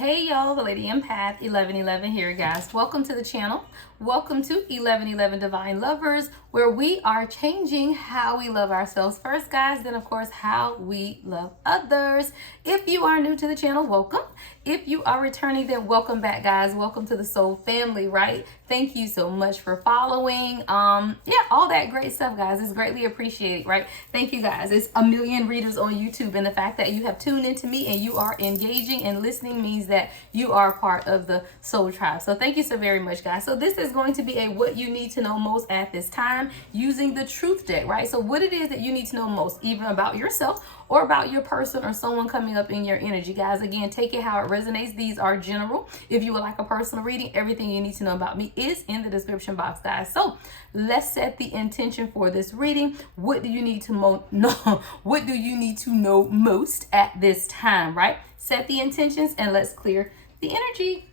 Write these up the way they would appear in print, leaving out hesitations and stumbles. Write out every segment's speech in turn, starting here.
Hey y'all, the Lady Empath 1111 here, guys. Welcome to the channel. Welcome to 1111 Divine Lovers, where we are changing how we love ourselves first, guys, then of course how we love others. If you are new to the channel, welcome. If you are returning, then welcome back, guys. Welcome to the soul family, right? Thank you so much for following. Yeah, all that great stuff, guys. It's greatly appreciated, right? Thank you, guys. It's a million readers on YouTube, and the fact that you have tuned into me and you are engaging and listening means that you are part of the soul tribe. So thank you so very much, guys. So this is going to be a what you need to know most at this time using the truth deck, right? So what it is that you need to know most, even about yourself or about your person or someone coming up in your energy, guys. Again, take it how it resonates. These are general. If you would like a personal reading, everything you need to know about me is in the description box, guys. So let's set the intention for this reading. What do you need to know? What do you need to know most at this time, right? Set the intentions and let's clear the energy.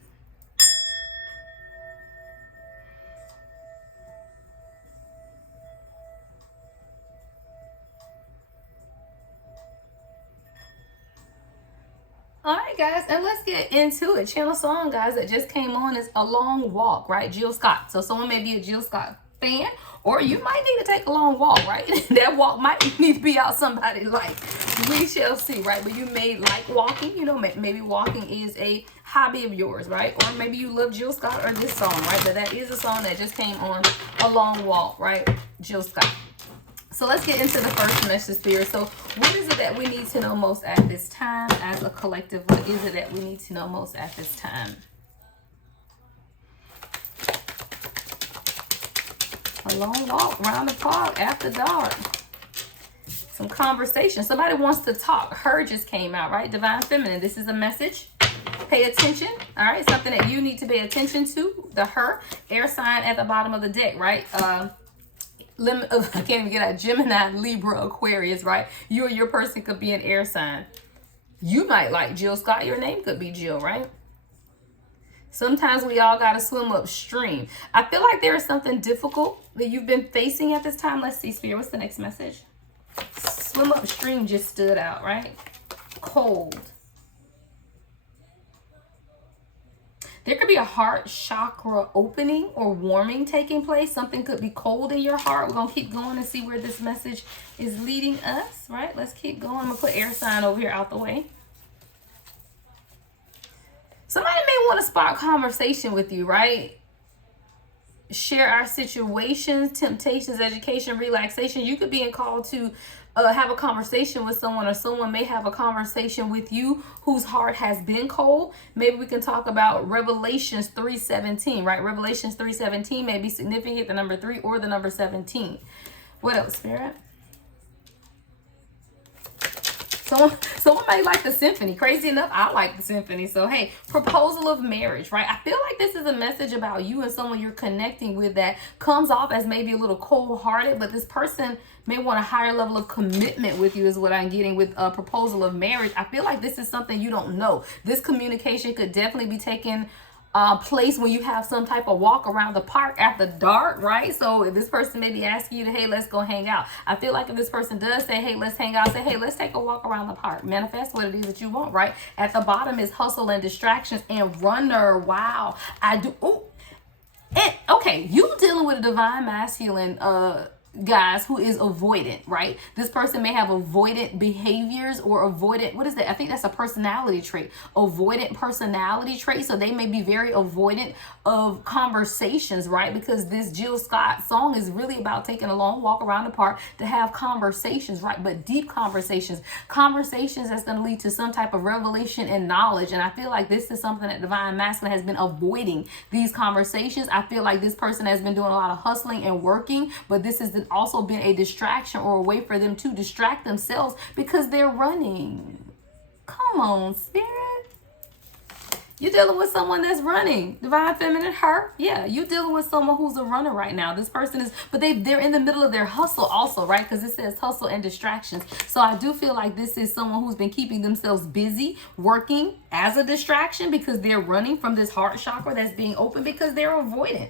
All right, guys, and let's get into it. Channel song, guys, that just came on is A Long Walk, right? Jill Scott. So someone may be a Jill Scott fan, or you might need to take a long walk, right? That walk might need to be out somebody's life. We shall see, right? But you may like walking, you know, maybe walking is a hobby of yours, right? Or maybe you love Jill Scott or this song, right? But that is a song that just came on, A Long Walk, right? Jill Scott. So let's get into the first message here. So what is it that we need to know most at this time as a collective? What is it that we need to know most at this time? A long walk around the park after dark. Some conversation. Somebody wants to talk. Her just came out, right? Divine Feminine. This is a message. Pay attention. All right. Something that you need to pay attention to. The her. Air sign at the bottom of the deck, right? I can't even get out. Gemini, Libra, Aquarius, right? You or your person could be an air sign. You might like Jill Scott. Your name could be Jill, right? Sometimes we all got to swim upstream. I feel like there is something difficult that you've been facing at this time. Let's see, Spirit. What's the next message? Swim upstream just stood out, right? Cold. There could be a heart chakra opening or warming taking place. Something could be cold in your heart. We're going to keep going and see where this message is leading us, right? Let's keep going. I'm going to put air sign over here out the way. Somebody may want to spark conversation with you, right? Share our situations, temptations, education, relaxation. You could be in call to have a conversation with someone, or someone may have a conversation with you whose heart has been cold. Maybe we can talk about Revelations 3:17, right? Revelations 3:17 may be significant, the number 3 or the number 17. What else, Spirit? Someone may like the symphony. Crazy enough, I like the symphony. So, hey, proposal of marriage, right? I feel like this is a message about you and someone you're connecting with that comes off as maybe a little cold-hearted, but this person may want a higher level of commitment with you is what I'm getting with a proposal of marriage. I feel like this is something you don't know. This communication could definitely be taken place when you have some type of walk around the park after dark, right? So if this person may be asking you to, hey, let's go hang out. I feel like if this person does say, hey, let's hang out, say, hey, let's take a walk around the park. Manifest what it is that you want, right? At the bottom is hustle and distractions and runner. Wow. I do. Oh, and okay, you dealing with a divine masculine, guys, who is avoidant, right? This person may have avoidant behaviors or avoidant, what is that? I think that's a personality trait, avoidant personality trait. So they may be very avoidant of conversations, right? Because this Jill Scott song is really about taking a long walk around the park to have conversations, right? But deep conversations that's going to lead to some type of revelation and knowledge. And I feel like this is something that Divine Masculine has been avoiding, these conversations. I feel like this person has been doing a lot of hustling and working, but this is also been a distraction or a way for them to distract themselves because they're running. Come on, Spirit. You're dealing with someone that's running. Divine Feminine, her. Yeah, you're dealing with someone who's a runner right now. This person is, but they're in the middle of their hustle also, right? Because it says hustle and distractions. So I do feel like this is someone who's been keeping themselves busy, working as a distraction because they're running from this heart chakra that's being open because they're avoidant.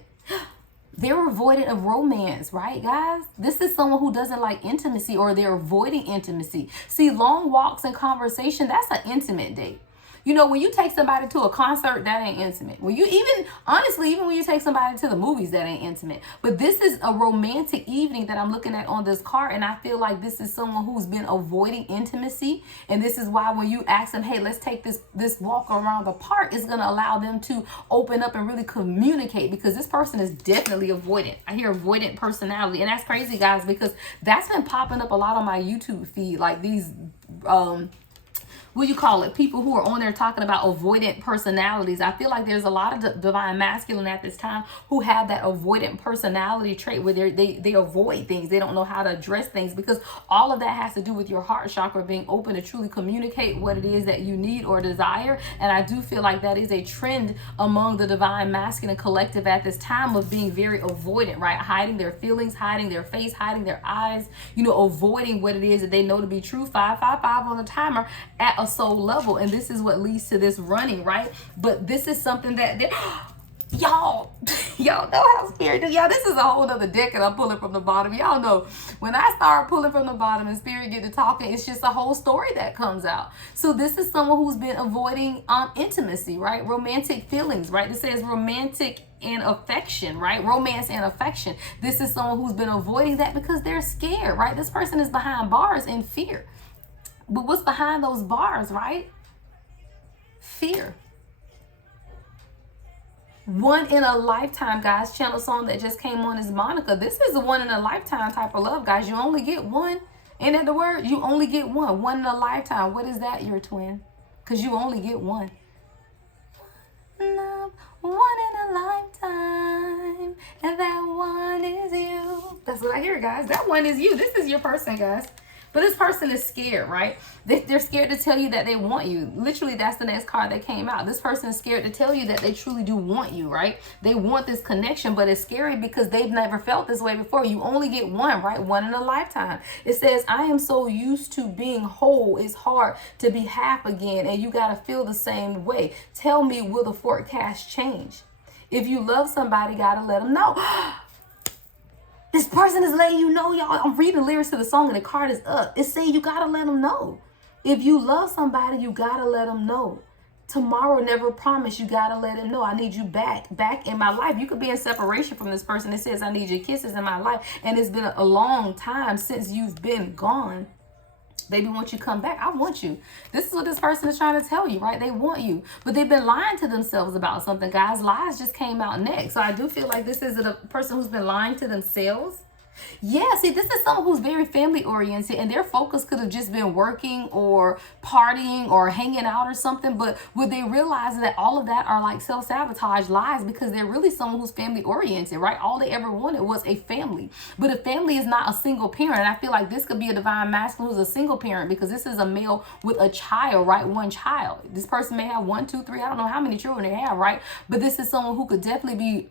They're avoidant of romance, right, guys? This is someone who doesn't like intimacy, or they're avoiding intimacy. See, long walks and conversation, that's an intimate date. You know, when you take somebody to a concert, that ain't intimate. When you honestly, even when you take somebody to the movies, that ain't intimate. But this is a romantic evening that I'm looking at on this card, and I feel like this is someone who's been avoiding intimacy. And this is why when you ask them, hey, let's take this walk around the park, it's going to allow them to open up and really communicate, because this person is definitely avoidant. I hear avoidant personality, and that's crazy, guys, because that's been popping up a lot on my YouTube feed, like these what you call it, people who are on there talking about avoidant personalities. I feel like there's a lot of divine masculine at this time who have that avoidant personality trait where they avoid things. They don't know how to address things, because all of that has to do with your heart chakra being open to truly communicate what it is that you need or desire. And I do feel like that is a trend among the divine masculine collective at this time, of being very avoidant, right? Hiding their feelings, hiding their face, hiding their eyes, you know, avoiding what it is that they know to be true. 555 on the timer at a soul level. And this is what leads to this running, right? But this is something that y'all know how spirit do. Y'all, this is a whole other deck that I'm pulling from the bottom. Y'all know when I start pulling from the bottom and spirit get to talking, it's just a whole story that comes out. So this is someone who's been avoiding intimacy, right? Romantic feelings, right? It says romantic and affection, right? Romance and affection. This is someone who's been avoiding that because they're scared, right? This person is behind bars in fear. But what's behind those bars, right? Fear. One in a lifetime, guys. Channel song that just came on is Monica. This is a one in a lifetime type of love, guys. You only get one. Ain't that the word? You only get one. One in a lifetime. What is that, your twin? Because you only get one. Love, one in a lifetime. And that one is you. That's what I hear, guys. That one is you. This is your person, guys. But this person is scared, right? They're scared to tell you that they want you. Literally, that's the next card that came out. This person is scared to tell you that they truly do want you, right? They want this connection, but it's scary because they've never felt this way before. You only get one, right? One in a lifetime. It says, I am so used to being whole. It's hard to be half again, and you got to feel the same way. Tell me, will the forecast change? If you love somebody, got to let them know. This person is letting you know, y'all. I'm reading the lyrics to the song and the card is up. It's saying you got to let them know. If you love somebody, you got to let them know. Tomorrow never promised. You got to let them know. I need you back in my life. You could be in separation from this person. It says, I need your kisses in my life. And it's been a long time since you've been gone. Baby, won't you come back? I want you. This is what this person is trying to tell you, right? They want you. But they've been lying to themselves about something, guys. Lies just came out next. So I do feel like this is a person who's been lying to themselves. Yeah, see, this is someone who's very family oriented, and their focus could have just been working or partying or hanging out or something. But would they realize that all of that are like self-sabotage lies, because they're really someone who's family oriented, right? All they ever wanted was a family. But a family is not a single parent. I feel like this could be a divine masculine who's a single parent, because this is a male with a child, right? One child. This person may have 1, 2, 3. I don't know how many children they have, right? But this is someone who could definitely be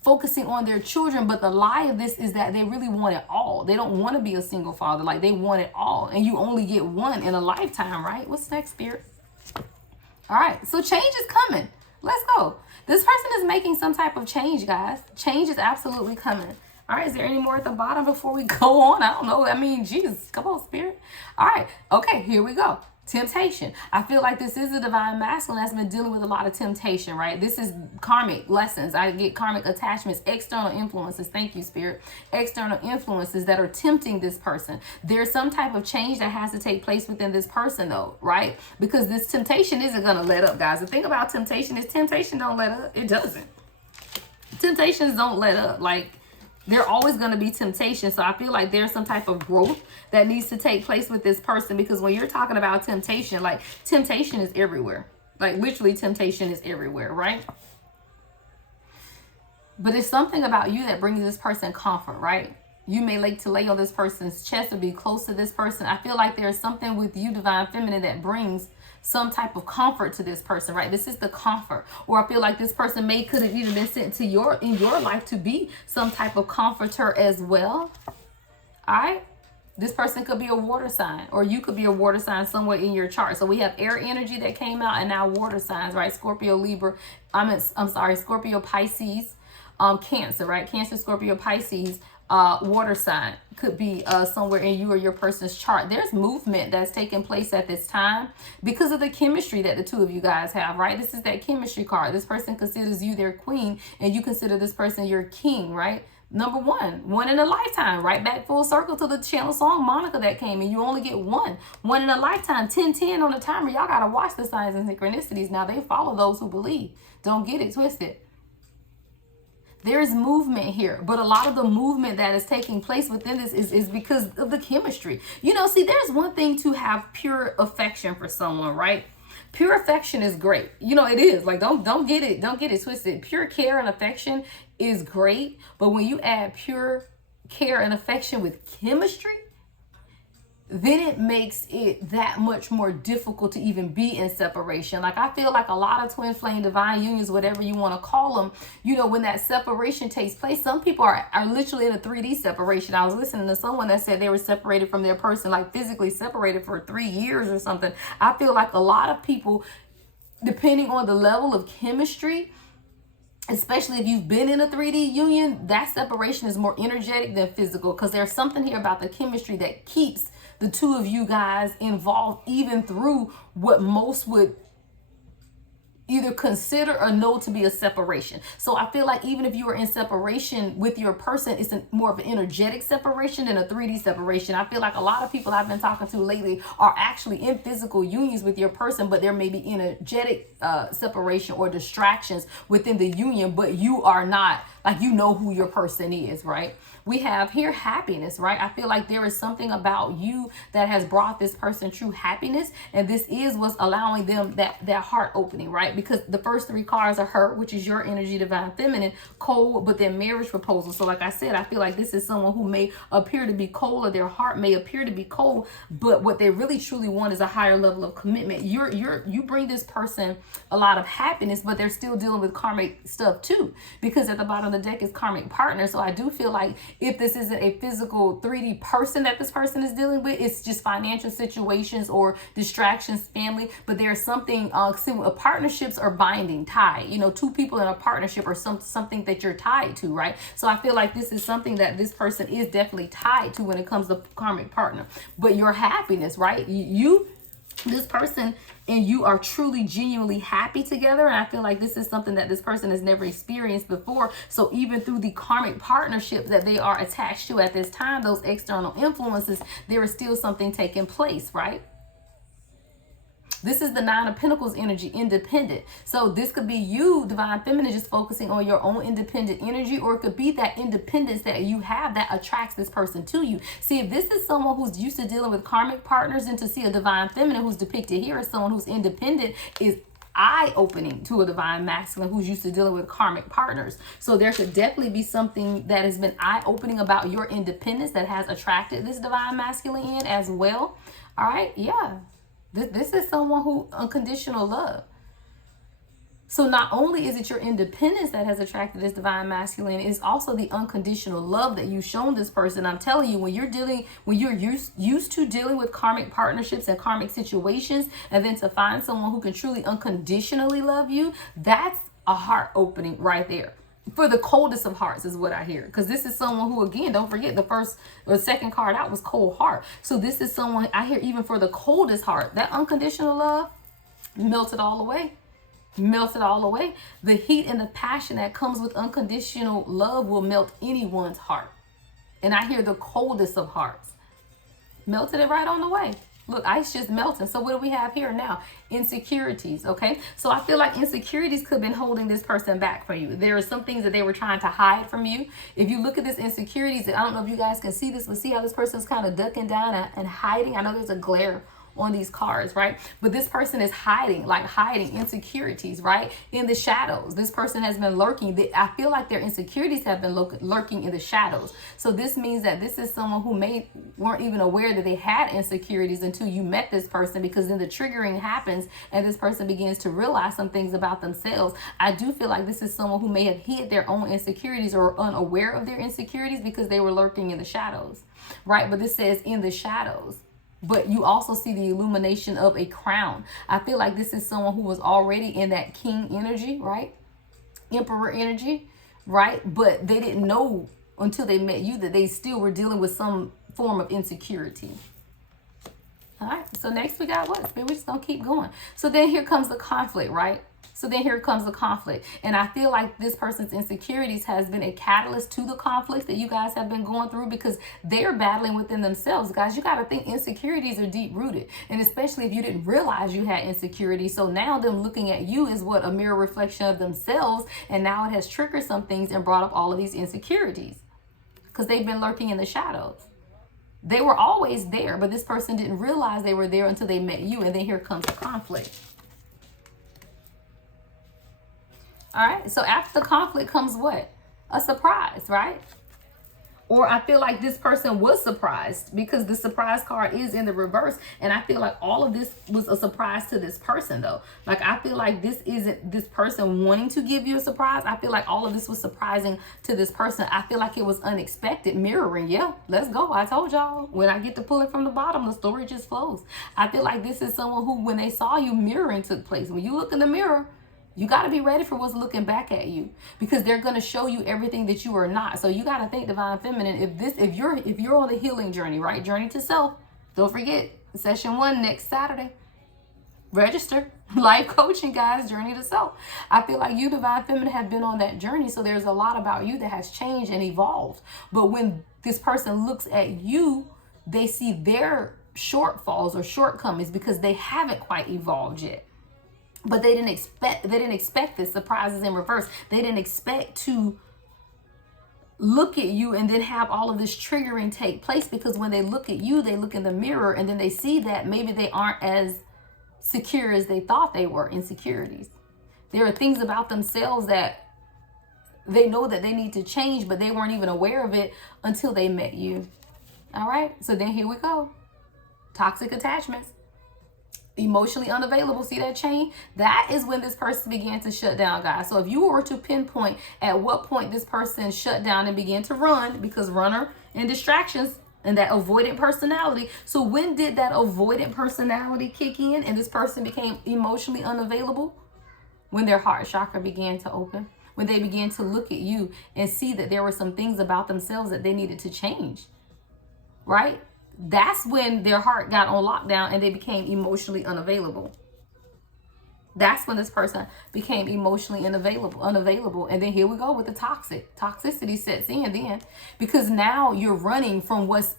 focusing on their children. But the lie of this is that they really want it all. They don't want to be a single father. Like, they want it all, and you only get one in a lifetime, right? What's next, spirit? All right, so change is coming. Let's go. This person is making some type of change, guys. Change is absolutely coming. All right, is there any more at the bottom before we go on? I don't know. I mean, Jesus, come on, spirit. All right, okay, here we go. Temptation. I feel like this is a divine masculine that's been dealing with a lot of temptation, right? This is karmic lessons. I get karmic attachments, external influences. Thank you, spirit. External influences that are tempting this person. There's some type of change that has to take place within this person, though, right? Because this temptation isn't going to let up, guys. The thing about temptation is temptation don't let up. It doesn't. Temptations don't let up. Like, they're always going to be temptation. So I feel like there's some type of growth that needs to take place with this person, because when you're talking about temptation, like, temptation is everywhere. Like, literally temptation is everywhere, right? But it's something about you that brings this person comfort, right? You may like to lay on this person's chest or be close to this person. I feel like there's something with you, divine feminine, that brings some type of comfort to this person, right? This is the comfort. Or I feel like this person could have even been sent to in your life to be some type of comforter as well. All right. This person could be a water sign, or you could be a water sign somewhere in your chart. So we have air energy that came out, and now water signs, right? Scorpio, Libra. Scorpio, Pisces, Cancer, right? Cancer, Scorpio, Pisces. water sign. Could be somewhere in you or your person's chart. There's movement that's taking place at this time because of the chemistry that the two of you guys have, right? This is that chemistry card. This person considers you their queen and you consider this person your king, right? Number one in a lifetime, right back full circle to the channel song Monica that came, and you only get one in a lifetime. 10-10 on the timer. Y'all gotta watch the signs and synchronicities. Now they follow those who believe. Don't get it twisted. There's movement here, but a lot of the movement that is taking place within this is because of the chemistry. You know, see, there's one thing to have pure affection for someone, right? Pure affection is great. You know, it is. Like, don't get it twisted. Pure care and affection is great, but when you add pure care and affection with chemistry, then it makes it that much more difficult to even be in separation. Like, I feel like a lot of twin flame divine unions, whatever you want to call them, you know, when that separation takes place, some people are literally in a 3D separation. I was listening to someone that said they were separated from their person, like physically separated for 3 years or something. I feel like a lot of people, depending on the level of chemistry, especially if you've been in a 3D union, that separation is more energetic than physical, because there's something here about the chemistry that keeps the two of you guys involved, even through what most would either consider or know to be a separation. So I feel like even if you are in separation with your person, it's more of an energetic separation than a 3D separation. I feel like a lot of people I've been talking to lately are actually in physical unions with your person, but there may be energetic separation or distractions within the union, but you are not, like, you know who your person is, right? We have here happiness, right? I feel like there is something about you that has brought this person true happiness, and this is what's allowing them that heart opening, right? Because the first 3 cards are her, which is your energy, divine feminine, cold, but then marriage proposal. So like I said, I feel like this is someone who may appear to be cold, or their heart may appear to be cold, but what they really truly want is a higher level of commitment. You bring this person a lot of happiness, but they're still dealing with karmic stuff too, because at the bottom of the deck is karmic partner. So I do feel like if this isn't a physical 3D person that this person is dealing with, it's just financial situations or distractions, family. But there's something, partnerships are binding, tie. You know, 2 people in a partnership or something that you're tied to, right? So I feel like this is something that this person is definitely tied to when it comes to karmic partner. But your happiness, right? This person and you are truly genuinely happy together, and I feel like this is something that this person has never experienced before. So even through the karmic partnership that they are attached to at this time, those external influences, there is still something taking place, right? This is the 9 of Pentacles energy, independent. So this could be you, divine feminine, just focusing on your own independent energy, or it could be that independence that you have that attracts this person to you. See, if this is someone who's used to dealing with karmic partners, and to see a divine feminine who's depicted here as someone who's independent is eye-opening to a divine masculine who's used to dealing with karmic partners. So there could definitely be something that has been eye-opening about your independence that has attracted this divine masculine in as well. All right, yeah. This is someone who unconditional love. So not only is it your independence that has attracted this divine masculine, it's also the unconditional love that you've shown this person. I'm telling you, when you're used to dealing with karmic partnerships and karmic situations, and then to find someone who can truly unconditionally love you, that's a heart opening right there. For the coldest of hearts is what I hear. Because this is someone who, again, don't forget the first or second card out was cold heart. So this is someone, I hear, even for the coldest heart, that unconditional love melted all away. Melted all away. The heat and the passion that comes with unconditional love will melt anyone's heart. And I hear the coldest of hearts. Melted it right on the way. Look, ice just melting. So what do we have here now? Insecurities, okay? So I feel like insecurities could have been holding this person back from you. There are some things that they were trying to hide from you. If you look at this insecurities, I don't know if you guys can see this, but see how this person's kind of ducking down and hiding? I know there's a glare on these cards, right? But this person is hiding insecurities, right? In the shadows. This person has been lurking. I feel like their insecurities have been lurking in the shadows. So this means that this is someone who weren't even aware that they had insecurities until you met this person, because then the triggering happens and this person begins to realize some things about themselves. I do feel like this is someone who may have hid their own insecurities or unaware of their insecurities because they were lurking in the shadows, right? But this says in the shadows. But you also see the illumination of a crown. I feel like this is someone who was already in that king energy, right? Emperor energy, right? But they didn't know until they met you, that they still were dealing with some form of insecurity. All right, so next we got what? We're just gonna keep going. So then here comes the conflict, right? So then here comes the conflict. And I feel like this person's insecurities has been a catalyst to the conflicts that you guys have been going through, because they're battling within themselves. Guys, you got to think insecurities are deep rooted. And especially if you didn't realize you had insecurities. So now them looking at you is what? A mirror reflection of themselves. And now it has triggered some things and brought up all of these insecurities, because they've been lurking in the shadows. They were always there, but this person didn't realize they were there until they met you. And then here comes the conflict. All right, so after the conflict comes what? A surprise, right? Or I feel like this person was surprised, because the surprise card is in the reverse. And I feel like all of this was a surprise to this person, though. Like, I feel like this isn't this person wanting to give you a surprise. I feel like all of this was surprising to this person. I feel like it was unexpected. Mirroring. Yeah, let's go. I told y'all, when I get to pull it from the bottom, the story just flows. I feel like this is someone who, when they saw you, mirroring took place. When you look in the mirror, you got to be ready for what's looking back at you, because they're going to show you everything that you are not. So you got to think, Divine Feminine, if you're on the healing journey, right? Journey to self. Don't forget session 1 next Saturday. Register. Life coaching, guys. Journey to self. I feel like you, Divine Feminine, have been on that journey. So there's a lot about you that has changed and evolved. But when this person looks at you, they see their shortfalls or shortcomings, because they haven't quite evolved yet. But they didn't expect this. Surprises in reverse. They didn't expect to look at you and then have all of this triggering take place, because when they look at you, they look in the mirror and then they see that maybe they aren't as secure as they thought they were. Insecurities. There are things about themselves that they know that they need to change, but they weren't even aware of it until they met you. All right. So then here we go. Toxic attachments. Emotionally unavailable. See that chain? That is when this person began to shut down, guys. So if you were to pinpoint at what point this person shut down and began to run, because runner and distractions and that avoidant personality. So when did that avoidant personality kick in and this person became emotionally unavailable? When their heart chakra began to open. When they began to look at you and see that there were some things about themselves that they needed to change. Right? That's when their heart got on lockdown and they became emotionally unavailable. That's when this person became emotionally unavailable. And then here we go with the toxicity sets in then, because now you're running from what's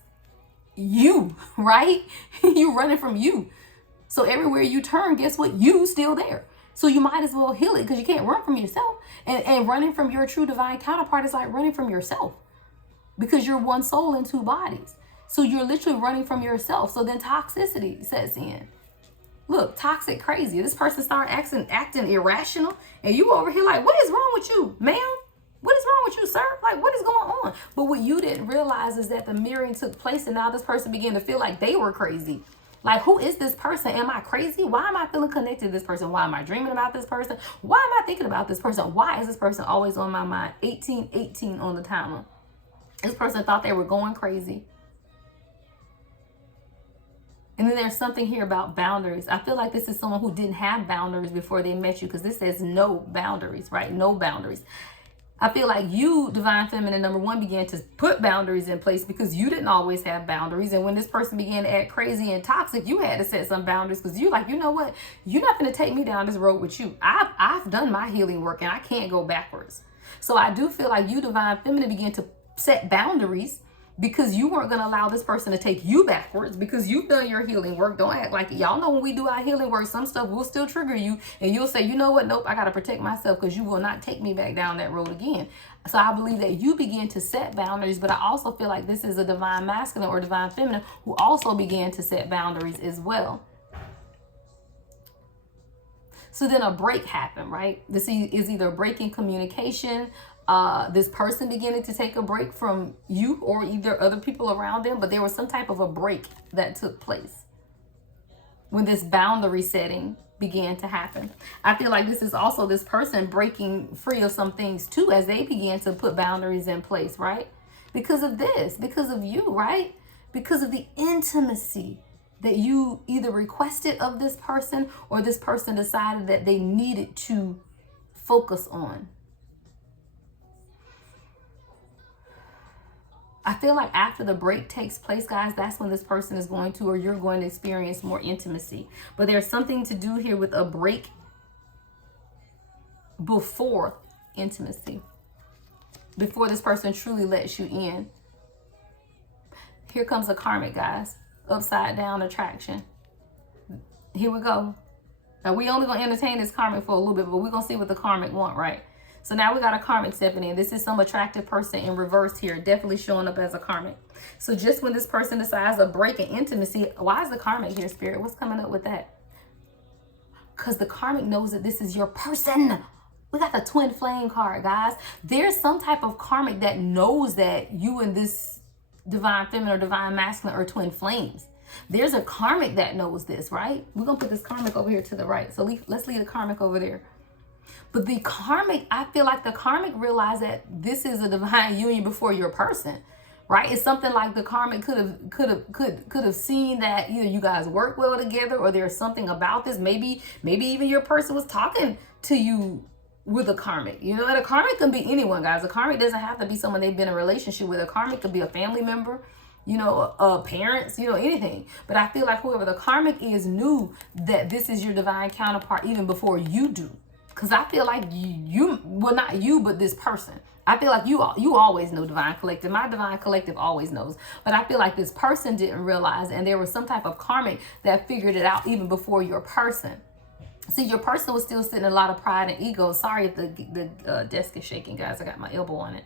you, right? You're running from you. So everywhere you turn, guess what? You still there. So you might as well heal it, because you can't run from yourself. And running from your true divine counterpart is like running from yourself, because you're one soul in 2 bodies. So you're literally running from yourself. So then toxicity sets in. Look, toxic crazy. This person started acting irrational. And you over here like, what is wrong with you, ma'am? What is wrong with you, sir? Like, what is going on? But what you didn't realize is that the mirroring took place. And now this person began to feel like they were crazy. Like, who is this person? Am I crazy? Why am I feeling connected to this person? Why am I dreaming about this person? Why am I thinking about this person? Why is this person always on my mind? 1818 on the timer. This person thought they were going crazy. And then there's something here about boundaries. I feel like this is someone who didn't have boundaries before they met you, because this says no boundaries, right? No boundaries. I feel like you, Divine Feminine, number 1, began to put boundaries in place because you didn't always have boundaries. And when this person began to act crazy and toxic, you had to set some boundaries, because you're like, you know what? You're not going to take me down this road with you. I've done my healing work and I can't go backwards. So I do feel like you, Divine Feminine, began to set boundaries, because you weren't going to allow this person to take you backwards, because you've done your healing work. Don't act like it. Y'all know when we do our healing work, some stuff will still trigger you and you'll say, you know what? Nope, I got to protect myself, because you will not take me back down that road again. So I believe that you begin to set boundaries, but I also feel like this is a divine masculine or divine feminine who also began to set boundaries as well. So then a break happened, right? This is either a break in communication, this person beginning to take a break from you or either other people around them, but there was some type of a break that took place when this boundary setting began to happen. I feel like this is also this person breaking free of some things too, as they began to put boundaries in place, right? Because of this, because of you, right? Because of the intimacy that you either requested of this person or this person decided that they needed to focus on. I feel like after the break takes place, guys, that's when this person is going to, or you're going to experience more intimacy. But there's something to do here with a break before intimacy, before this person truly lets you in. Here comes a karmic, guys. Upside down attraction. Here we go. Now, we only going to entertain this karmic for a little bit, but we're going to see what the karmic want, right? So now we got a karmic stepping in. This is some attractive person in reverse here, definitely showing up as a karmic. So just when this person decides to break an intimacy, why is the karmic here, Spirit? What's coming up with that? Because the karmic knows that this is your person. We got the twin flame card, guys. There's some type of karmic that knows that you and this divine feminine or divine masculine are twin flames. There's a karmic that knows this, right? We're going to put this karmic over here to the right. So let's leave the karmic over there. But the karmic, I feel like the karmic realized that this is a divine union before your person, right? It's something like the karmic could have seen that either you guys work well together, or there's something about this. Maybe even your person was talking to you with a karmic. You know, and a karmic can be anyone, guys. A karmic doesn't have to be someone they've been in a relationship with. A karmic could be a family member, you know, parents, you know, anything. But I feel like whoever the karmic is knew that this is your divine counterpart even before you do. Because I feel like well, not you, but this person. I feel like you always know divine collective. My divine collective always knows. But I feel like this person didn't realize, and there was some type of karmic that figured it out even before your person. See, your person was still sitting in a lot of pride and ego. Sorry if the desk is shaking, guys. I got my elbow on it.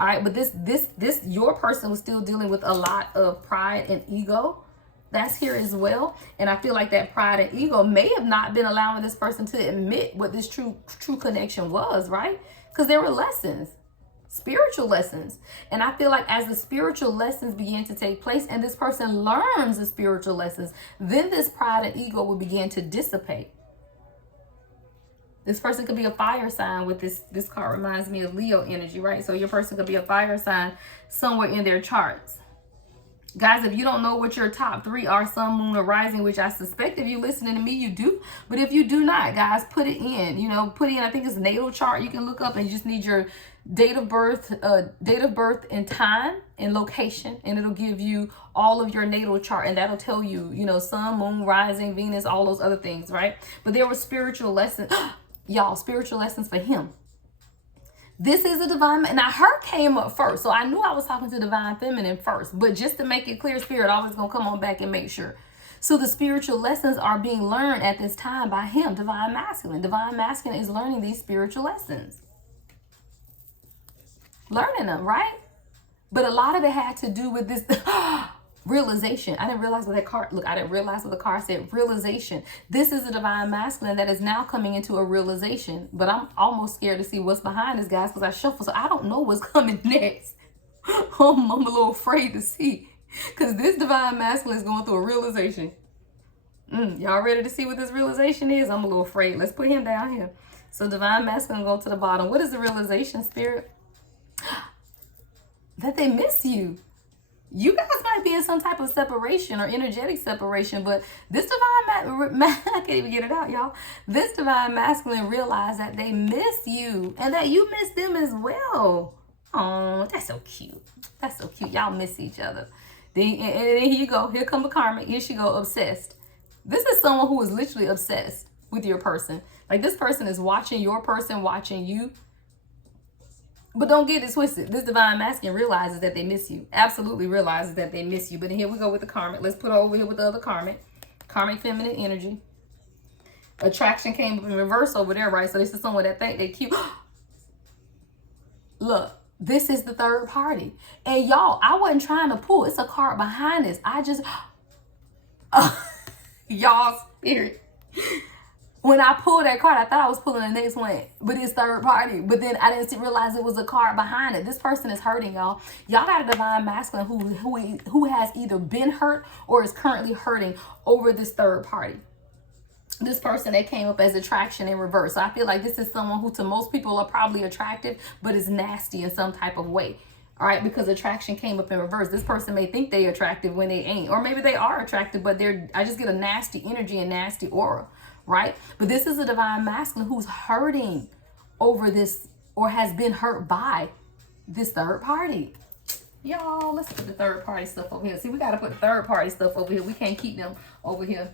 All right, but this your person was still dealing with a lot of pride and ego. That's here as well. And I feel like that pride and ego may have not been allowing this person to admit what this true connection was, right? Because there were lessons, spiritual lessons. And I feel like as the spiritual lessons began to take place and this person learns the spiritual lessons, then this pride and ego will begin to dissipate. This person could be a fire sign with this card reminds me of Leo energy, right? So your person could be a fire sign somewhere in their charts. Guys, if you don't know what your top 3 are, sun, moon, or rising, which I suspect if you're listening to me, you do. But if you do not, guys, put it in. You know, put in, I think it's natal chart you can look up, and you just need your date of birth and time and location, and it'll give you all of your natal chart, and that'll tell you, you know, sun, moon, rising, Venus, all those other things, right? But there were spiritual lessons, y'all, spiritual lessons for him. This is a divine, now her came up first. So I knew I was talking to divine feminine first, but just to make it clear, Spirit always gonna come on back and make sure. So the spiritual lessons are being learned at this time by him, divine masculine. Divine masculine is learning these spiritual lessons. Learning them, right? But a lot of it had to do with this realization. I didn't realize what that card, look, I didn't realize what the card said, realization. This is a divine masculine that is now coming into a realization, but I'm almost scared to see what's behind this, guys, because I shuffle, so I don't know what's coming next. I'm a little afraid to see, because this divine masculine is going through a realization. Y'all ready to see what this realization is? I'm a little afraid. Let's put him down here. So divine masculine go to the bottom. What is the realization, Spirit? That they miss you. You guys might be in some type of separation or energetic separation, but this divine I can't even get it out, y'all. This divine masculine realized that they miss you and that you miss them as well. Oh, that's so cute. That's so cute. Y'all miss each other. Then, and then here you go. Here come the karmic. Here she go, obsessed. This is someone who is literally obsessed with your person. Like this person is watching your person, watching you. But don't get it twisted. This divine masculine realizes that they miss you. Absolutely realizes that they miss you. But here we go with the karmic. Let's put her over here with the other karmic. Karmic feminine energy. Attraction came up in reverse over there, right? So this is someone that think they cute. Look, this is the third party. And y'all, I wasn't trying to pull. It's a card behind this. I just... y'all, Spirit. When I pulled that card, I thought I was pulling the next one, but it's third party. But then I didn't realize it was a card behind it. This person is hurting, y'all. Y'all got a divine masculine who has either been hurt or is currently hurting over this third party. This person that came up as attraction in reverse. So I feel like this is someone who to most people are probably attractive, but is nasty in some type of way. All right, because attraction came up in reverse. This person may think they're attractive when they ain't. Or maybe they are attractive, but I just get a nasty energy and nasty aura. Right? But this is a divine masculine who's hurting over this or has been hurt by this third party. Y'all, let's put the third party stuff over here. See, we got to put the third party stuff over here. We can't keep them over here.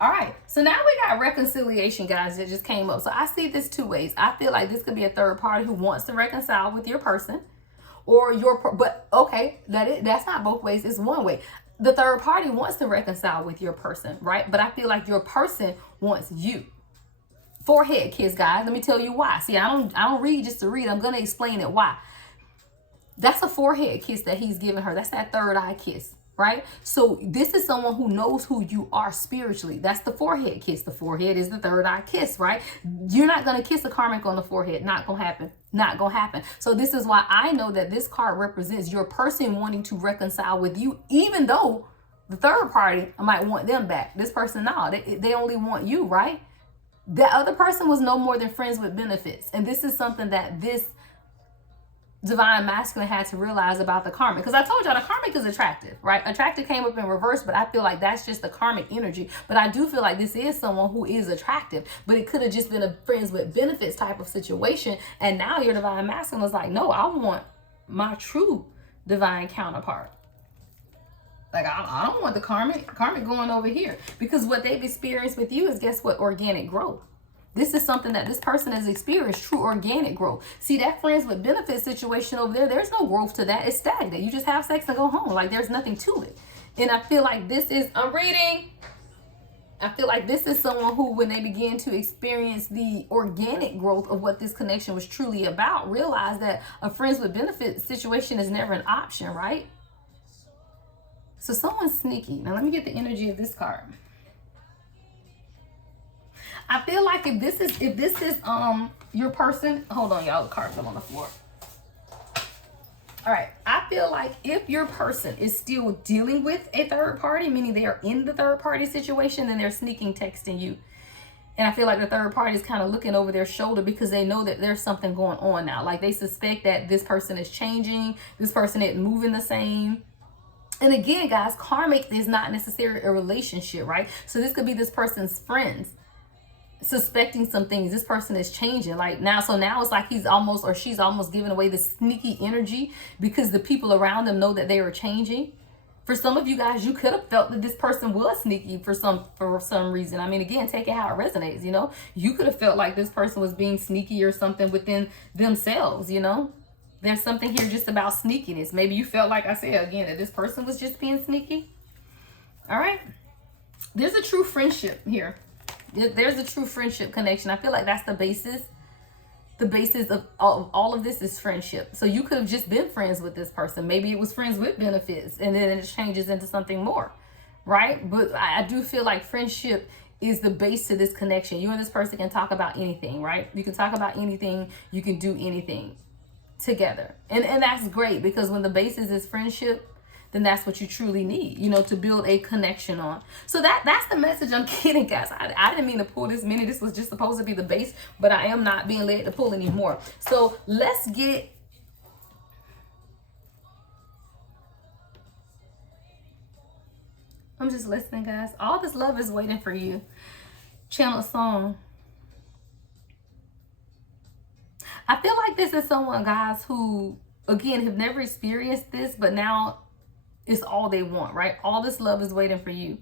All right, so now we got reconciliation, guys, that just came up. So I see this two ways. I feel like this could be a third party who wants to reconcile with your person, or but okay, that's not both ways. It's one way. The third party wants to reconcile with your person, right? But I feel like your person wants you. Forehead kiss, guys. Let me tell you why. See, I don't read just to read. I'm gonna explain it why. That's a forehead kiss that he's giving her. That's that third eye kiss. Right? So this is someone who knows who you are spiritually. That's the forehead kiss. The forehead is the third eye kiss, right? You're not going to kiss a karmic on the forehead. Not going to happen. Not going to happen. So this is why I know that this card represents your person wanting to reconcile with you, even though the third party might want them back. This person, no, they only want you, right? The other person was no more than friends with benefits. And this is something that this divine masculine had to realize about the karmic, because I told y'all the karmic is attractive, right? Attractive came up in reverse, but I feel like that's just the karmic energy. But I do feel like this is someone who is attractive, but it could have just been a friends with benefits type of situation. And now your divine masculine was like, no, I want my true divine counterpart. Like, I don't want the karmic going over here, because what they've experienced with you is, guess what? Organic growth. This is something that this person has experienced, true organic growth. See, that friends with benefits situation over there, there's no growth to that. It's stagnant. You just have sex and go home. Like, there's nothing to it. And I feel like this is, I feel like this is someone who, when they begin to experience the organic growth of what this connection was truly about, realize that a friends with benefits situation is never an option, right? So someone's sneaky. Now, let me get the energy of this card. I feel like if this is your person, hold on, y'all, the card fell on the floor. All right, I feel like if your person is still dealing with a third party, meaning they are in the third party situation, then they're sneaking texting you. And I feel like the third party is kind of looking over their shoulder because they know that there's something going on now. Like, they suspect that this person is changing, this person isn't moving the same. And again, guys, karmic is not necessarily a relationship, right? So this could be this person's friends suspecting some things. This person is changing, like, now. So now it's like he's almost, or she's almost giving away this sneaky energy because the people around them know that they are changing. For some of you guys, you could have felt that this person was sneaky for some reason. I mean, again, take it how it resonates, you know. You could have felt like this person was being sneaky or something within themselves, you know. There's something here just about sneakiness. Maybe you felt, like I said again, that this person was just being sneaky. All right. There's a true friendship here. There's a true friendship connection. I feel like that's the basis. The basis of all of this is friendship. So you could have just been friends with this person. Maybe it was friends with benefits, and then it changes into something more, right? But I do feel like friendship is the base to this connection. You and this person can talk about anything, right? You can talk about anything. You can do anything together. And that's great, because when the basis is friendship, then that's what you truly need, you know, to build a connection on. So that's the message I'm getting, guys. I didn't mean to pull this many. This was just supposed to be the base, but I am not being led to pull any more. So let's get, I'm just listening, guys. All this love is waiting for you. Channel song. I feel like this is someone, guys, who, again, have never experienced this, but now it's all they want, right? All this love is waiting for you.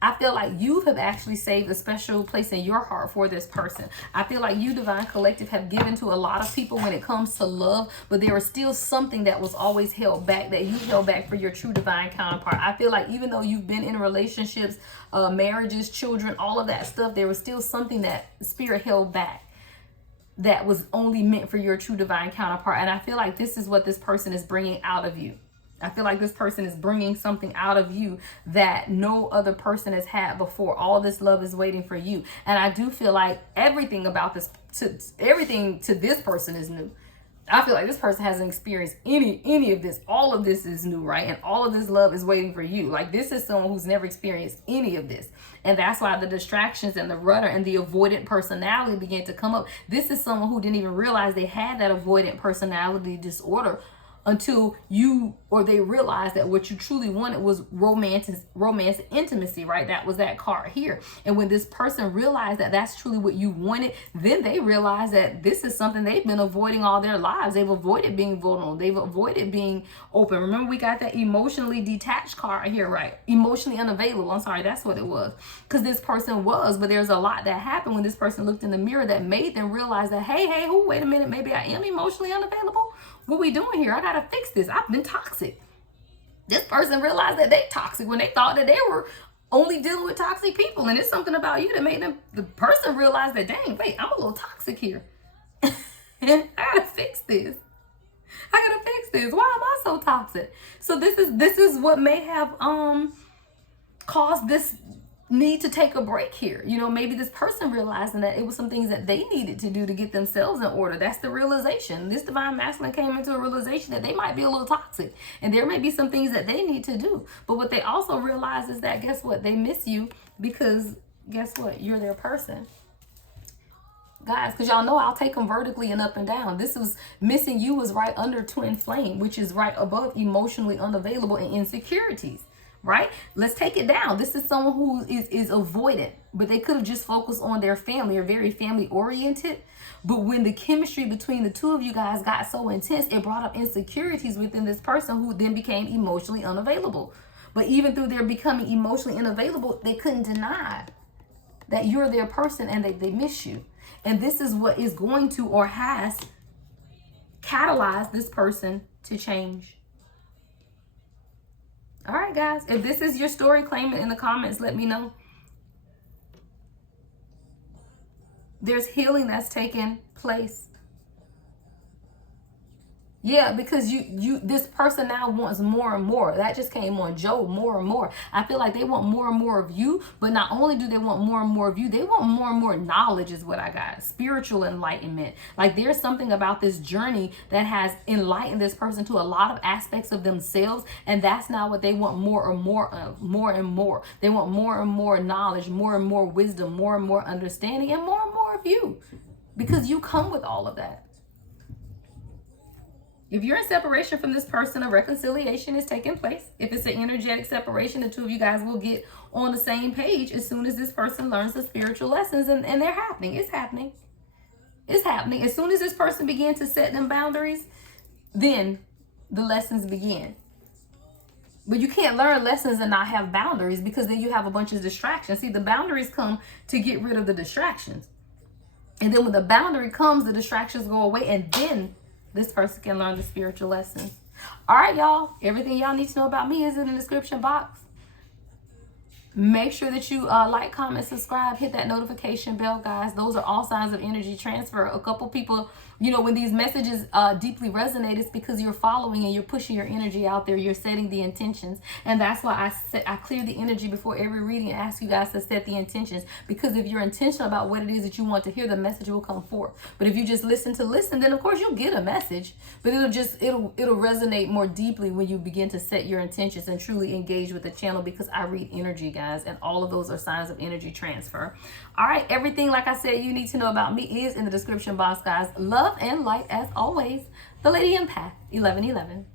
I feel like you have actually saved a special place in your heart for this person. I feel like you, Divine Collective, have given to a lot of people when it comes to love, but there was still something that was always held back, that you held back for your true divine counterpart. I feel like even though you've been in relationships, marriages, children, all of that stuff, there was still something that Spirit held back that was only meant for your true divine counterpart. And I feel like this is what this person is bringing out of you. I feel like this person is bringing something out of you that no other person has had before. All this love is waiting for you. And I do feel like everything about this, everything to this person is new. I feel like this person hasn't experienced any of this. All of this is new, right? And all of this love is waiting for you. Like, this is someone who's never experienced any of this. And that's why the distractions and the rudder and the avoidant personality began to come up. This is someone who didn't even realize they had that avoidant personality disorder until you or they realize that what you truly wanted was romance, intimacy, right? That was that card here. And when this person realized that that's truly what you wanted, then they realize that this is something they've been avoiding all their lives. They've avoided being vulnerable. They've avoided being open. Remember, we got that emotionally detached card here, right? Emotionally unavailable. I'm sorry, that's what it was. Because this person was, but there's a lot that happened when this person looked in the mirror that made them realize that, hey, wait a minute, maybe I am emotionally unavailable. What we doing here? I gotta fix this. I've been toxic. This person realized that they toxic when they thought that they were only dealing with toxic people. And it's something about you that made the person realize that, dang, wait, I'm a little toxic here. I gotta fix this. I gotta fix this. Why am I so toxic? So this is what may have caused this need to take a break here. You know, maybe this person realizing that it was some things that they needed to do to get themselves in order. That's the realization. This divine masculine came into a realization that they might be a little toxic and there may be some things that they need to do. But what they also realize is that, guess what? They miss you because guess what? You're their person. Guys, because y'all know I'll take them vertically and up and down. This was missing you was right under twin flame, which is right above emotionally unavailable and insecurities. Right? Let's take it down. This is someone who is avoidant, but they could have just focused on their family or very family oriented. But when the chemistry between the two of you guys got so intense, it brought up insecurities within this person who then became emotionally unavailable. But even through their becoming emotionally unavailable, they couldn't deny that you're their person and they miss you. And this is what is going to or has catalyzed this person to change. All right, guys, if this is your story, claim it in the comments. Let me know. There's healing that's taking place. Yeah, because this person now wants more and more. That just came on Joe, more and more. I feel like they want more and more of you, but not only do they want more and more of you, they want more and more knowledge is what I got. Spiritual enlightenment. Like there's something about this journey that has enlightened this person to a lot of aspects of themselves, and that's now what they want more and more of, more and more. They want more and more knowledge, more and more wisdom, more and more understanding, and more of you, because you come with all of that. If you're in separation from this person, a reconciliation is taking place. If it's an energetic separation, the two of you guys will get on the same page as soon as this person learns the spiritual lessons, and they're happening. It's happening. It's happening. As soon as this person begins to set them boundaries, then the lessons begin. But you can't learn lessons and not have boundaries, because then you have a bunch of distractions. See, the boundaries come to get rid of the distractions. And then when the boundary comes, the distractions go away, and then this person can learn the spiritual lessons. All right, y'all. Everything y'all need to know about me is in the description box. Make sure that you like, comment, subscribe, hit that notification bell, guys. Those are all signs of energy transfer. A couple people, you know, when these messages deeply resonate, it's because you're following and you're pushing your energy out there. You're setting the intentions. And that's why I clear the energy before every reading and ask you guys to set the intentions. Because if you're intentional about what it is that you want to hear, the message will come forth. But if you just listen, then of course you'll get a message. But it'll resonate more deeply when you begin to set your intentions and truly engage with the channel, because I read energy, guys. And all of those are signs of energy transfer. All right, everything, like I said, you need to know about me is in the description box, guys. Love and light as always. The Lady Empath 1111.